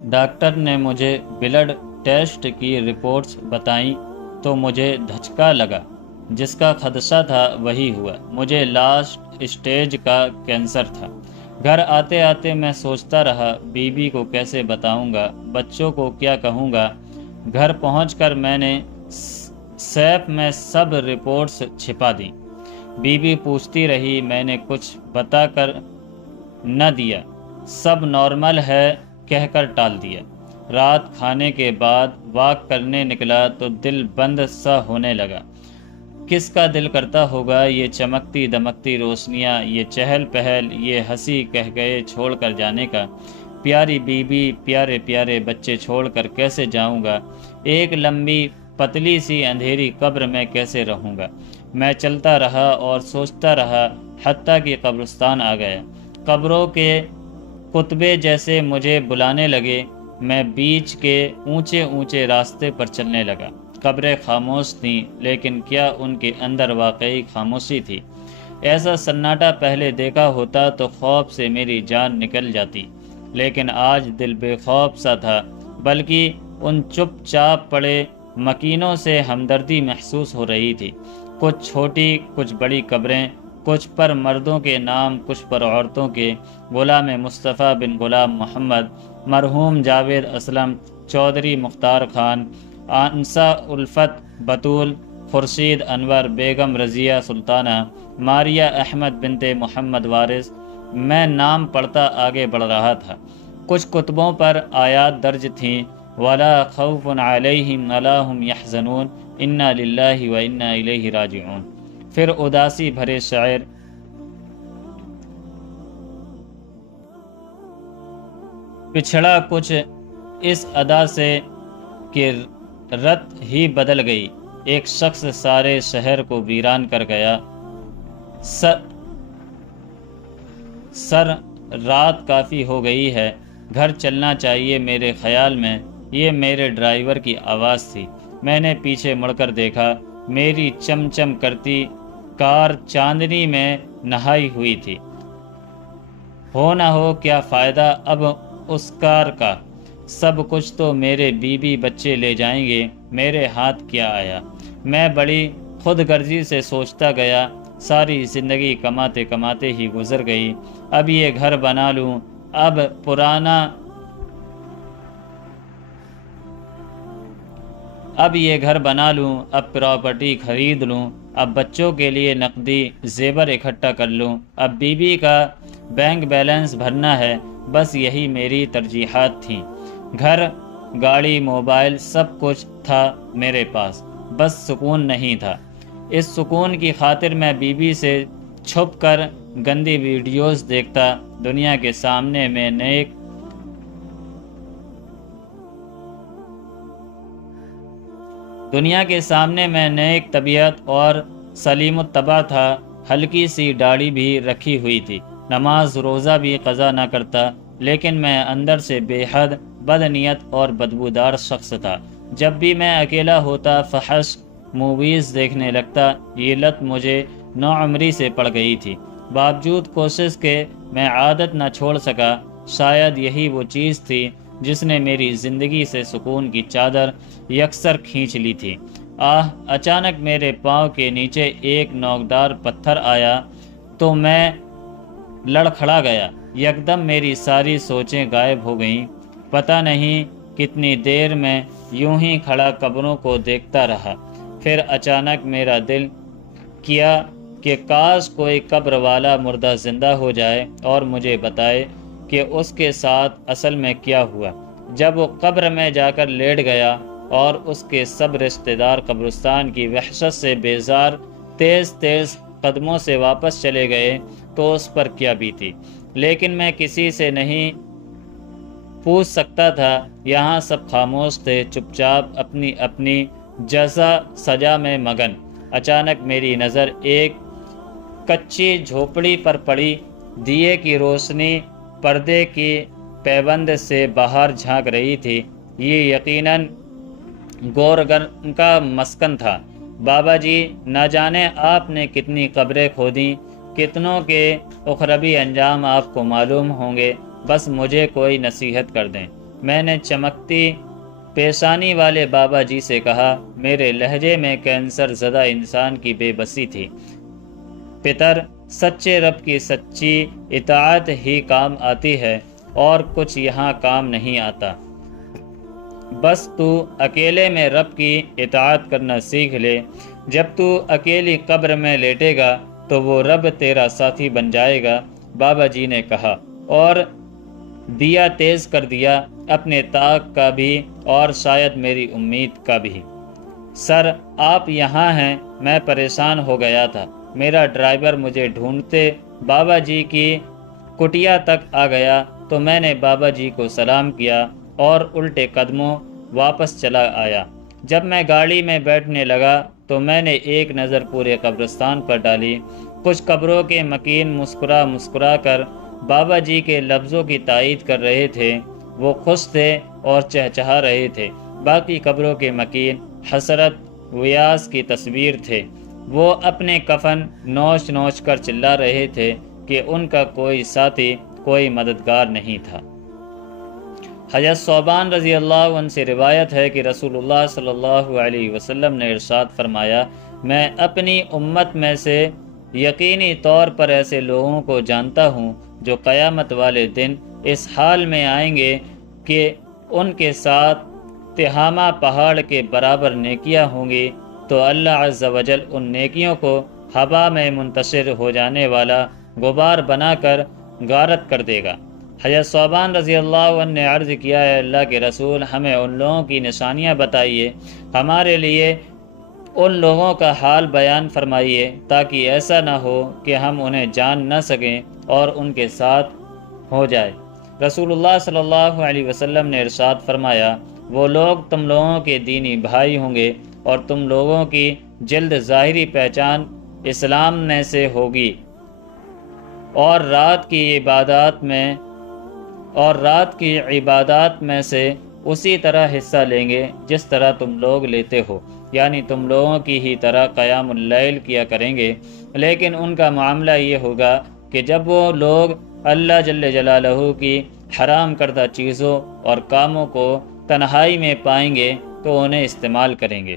Doctor نے مجھے blood test کی رپورٹس بتائیں تو مجھے دھچکا لگا۔ جس کا خدشہ تھا وہی ہوا، مجھے لاسٹ اسٹیج کا کینسر تھا۔ گھر آتے آتے میں سوچتا رہا بیوی کو کیسے بتاؤں گا، بچوں کو کیا کہوں گا۔ گھر پہنچ کر میں نے سیف میں سب رپورٹس چھپا دیں۔ بیوی پوچھتی رہی، میں نے کچھ بتا کر نہ دیا، سب نارمل ہے کہہ کر ٹال دیا۔ رات کھانے کے بعد واک کرنے نکلا تو دل بند سا ہونے لگا۔ کس کا دل کرتا ہوگا یہ چمکتی دمکتی روشنیاں، یہ چہل پہل، یہ ہنسی قہقہے چھوڑ کر جانے کا۔ پیاری بیوی، پیارے پیارے بچے چھوڑ کر کیسے جاؤں گا؟ ایک لمبی پتلی سی اندھیری قبر میں کیسے رہوں گا؟ میں چلتا رہا اور سوچتا رہا، حتیٰ کہ قبرستان آ گیا۔ قبروں کے کتبے جیسے مجھے بلانے لگے۔ میں بیچ کے اونچے اونچے راستے پر چلنے لگا۔ قبریں خاموش تھیں، لیکن کیا ان کے اندر واقعی خاموشی تھی؟ ایسا سناٹا پہلے دیکھا ہوتا تو خوف سے میری جان نکل جاتی، لیکن آج دل بے خوف سا تھا، بلکہ ان چپ چاپ پڑے مکینوں سے ہمدردی محسوس ہو رہی تھی۔ کچھ چھوٹی کچھ بڑی قبریں، کچھ پر مردوں کے نام، کچھ پر عورتوں کے۔ غلام مصطفیٰ بن غلام محمد، مرحوم جاوید اسلم، چودھری مختار خان، انسا الفت بطول، خورشید انور، بیگم رضیہ سلطانہ، ماریہ احمد بنت محمد وارث۔ میں نام پڑھتا آگے بڑھ رہا تھا۔ کچھ کتبوں پر آیات درج تھیں، وَلَا خَوْفٌ عَلَيْهِمْ وَلَا هُمْ يَحْزَنُونَ إِنَّا لِلَّهِ وَإِنَّا إِلَيْهِ رَاجِعُونَ۔ پھر اداسی بھرے شعر، پچھڑا کچھ اس ادا سے کہ رت ہی بدل گئی، ایک شخص سارے شہر کو ویران کر گیا۔ سر رات کافی ہو گئی ہے، گھر چلنا چاہیے میرے خیال میں۔ یہ میرے ڈرائیور کی آواز تھی۔ میں نے پیچھے مڑ کر دیکھا، میری چم چم کرتی کار چاندنی میں نہائی ہوئی تھی۔ ہو نہ ہو کیا فائدہ اب اس کار کا، سب کچھ تو میرے بیوی بچے لے جائیں گے، میرے ہاتھ کیا آیا؟ میں بڑی خود غرضی سے سوچتا گیا، ساری زندگی کماتے کماتے ہی گزر گئی۔ اب یہ گھر بنا لوں، اب یہ گھر بنا لوں، اب پراپرٹی خرید لوں، اب بچوں کے لیے نقدی زیور اکٹھا کر لوں، اب بیوی کا بینک بیلنس بھرنا ہے۔ بس یہی میری ترجیحات تھیں۔ گھر، گاڑی، موبائل، سب کچھ تھا میرے پاس، بس سکون نہیں تھا۔ اس سکون کی خاطر میں بیوی سے چھپ کر گندی ویڈیوز دیکھتا، دنیا کے سامنے میں نیک طبیعت اور سلیم الطبع تھا، ہلکی سی داڑھی بھی رکھی ہوئی تھی، نماز روزہ بھی قضا نہ کرتا، لیکن میں اندر سے بے حد بدنیت اور بدبودار شخص تھا۔ جب بھی میں اکیلا ہوتا فحش موویز دیکھنے لگتا۔ یہ لت مجھے نوعمری سے پڑ گئی تھی، باوجود کوشش کے میں عادت نہ چھوڑ سکا۔ شاید یہی وہ چیز تھی جس نے میری زندگی سے سکون کی چادر یکسر کھینچ لی تھی۔ اچانک میرے پاؤں کے نیچے ایک نوکدار پتھر آیا تو میں لڑکھڑا گیا۔ یکدم میری ساری سوچیں غائب ہو گئیں۔ پتہ نہیں کتنی دیر میں یوں ہی کھڑا قبروں کو دیکھتا رہا۔ پھر اچانک میرا دل کیا کہ کاش کوئی قبر والا مردہ زندہ ہو جائے اور مجھے بتائے کہ اس کے ساتھ اصل میں کیا ہوا۔ جب وہ قبر میں جا کر لیٹ گیا اور اس کے سب رشتہ دار قبرستان کی وحشت سے بیزار تیز تیز قدموں سے واپس چلے گئے تو اس پر کیا بیتی، لیکن میں کسی سے نہیں پوچھ سکتا تھا۔ یہاں سب خاموش تھے، چپ چاپ، اپنی اپنی جزا سجا میں مگن۔ اچانک میری نظر ایک کچی جھوپڑی پر پڑی۔ دیے کی روشنی پردے کی پیوند سے باہر جھانک رہی تھی۔ یہ یقیناً گورگن کا مسکن تھا۔ بابا جی، نہ جانے آپ نے کتنی قبریں کھودیں، کتنوں کے اخروی انجام آپ کو معلوم ہوں گے، بس مجھے کوئی نصیحت کر دیں۔ میں نے چمکتی پیشانی والے بابا جی سے کہا، میرے لہجے میں کینسر زدہ انسان کی بے بسی تھی، پتر، سچے رب کی سچی اطاعت ہی کام آتی ہے اور کچھ یہاں کام نہیں آتا۔ بس تو اکیلے میں رب کی اطاعت کرنا سیکھ لے۔ جب تو اکیلی قبر میں لیٹے گا تو وہ رب تیرا ساتھی بن جائے گا۔ بابا جی نے کہا اور دیا تیز کر دیا، اپنے طاق کا بھی اور شاید میری امید کا بھی۔ سر، آپ یہاں ہیں؟ میں پریشان ہو گیا تھا۔ میرا ڈرائیور مجھے ڈھونڈتے بابا جی کی کٹیا تک آ گیا تو میں نے بابا جی کو سلام کیا اور الٹے قدموں واپس چلا آیا۔ جب میں گاڑی میں بیٹھنے لگا تو میں نے ایک نظر پورے قبرستان پر ڈالی۔ کچھ قبروں کے مکین مسکرا کر بابا جی کے لفظوں کی تائید کر رہے تھے، وہ خوش تھے اور چہچہا رہے تھے۔ باقی قبروں کے مکین حسرت ویاس کی تصویر تھے، وہ اپنے کفن نوچ نوچ کر چلا رہے تھے کہ ان کا کوئی ساتھی، کوئی مددگار نہیں تھا۔ حضرت ثوبان رضی اللہ عنہ سے روایت ہے کہ رسول اللہ صلی اللہ علیہ وسلم نے ارشاد فرمایا، میں اپنی امت میں سے یقینی طور پر ایسے لوگوں کو جانتا ہوں جو قیامت والے دن اس حال میں آئیں گے کہ ان کے ساتھ تہامہ پہاڑ کے برابر نیکیاں ہوں گی، تو اللہ عز و جل ان نیکیوں کو ہوا میں منتشر ہو جانے والا غبار بنا کر غارت کر دے گا۔ حضرت ثوبان رضی اللہ عنہ نے عرض کیا، ہے اللہ کے رسول، ہمیں ان لوگوں کی نشانیاں بتائیے، ہمارے لیے ان لوگوں کا حال بیان فرمائیے تاکہ ایسا نہ ہو کہ ہم انہیں جان نہ سکیں اور ان کے ساتھ ہو جائے۔ رسول اللہ صلی اللہ علیہ وسلم نے ارشاد فرمایا، وہ لوگ تم لوگوں کے دینی بھائی ہوں گے اور تم لوگوں کی جلد ظاہری پہچان اسلام میں سے ہوگی اور رات کی عبادات میں سے اسی طرح حصہ لیں گے جس طرح تم لوگ لیتے ہو، یعنی تم لوگوں کی ہی طرح قیام اللیل کیا کریں گے، لیکن ان کا معاملہ یہ ہوگا کہ جب وہ لوگ اللہ جل جلالہ کی حرام کردہ چیزوں اور کاموں کو تنہائی میں پائیں گے تو انہیں استعمال کریں گے۔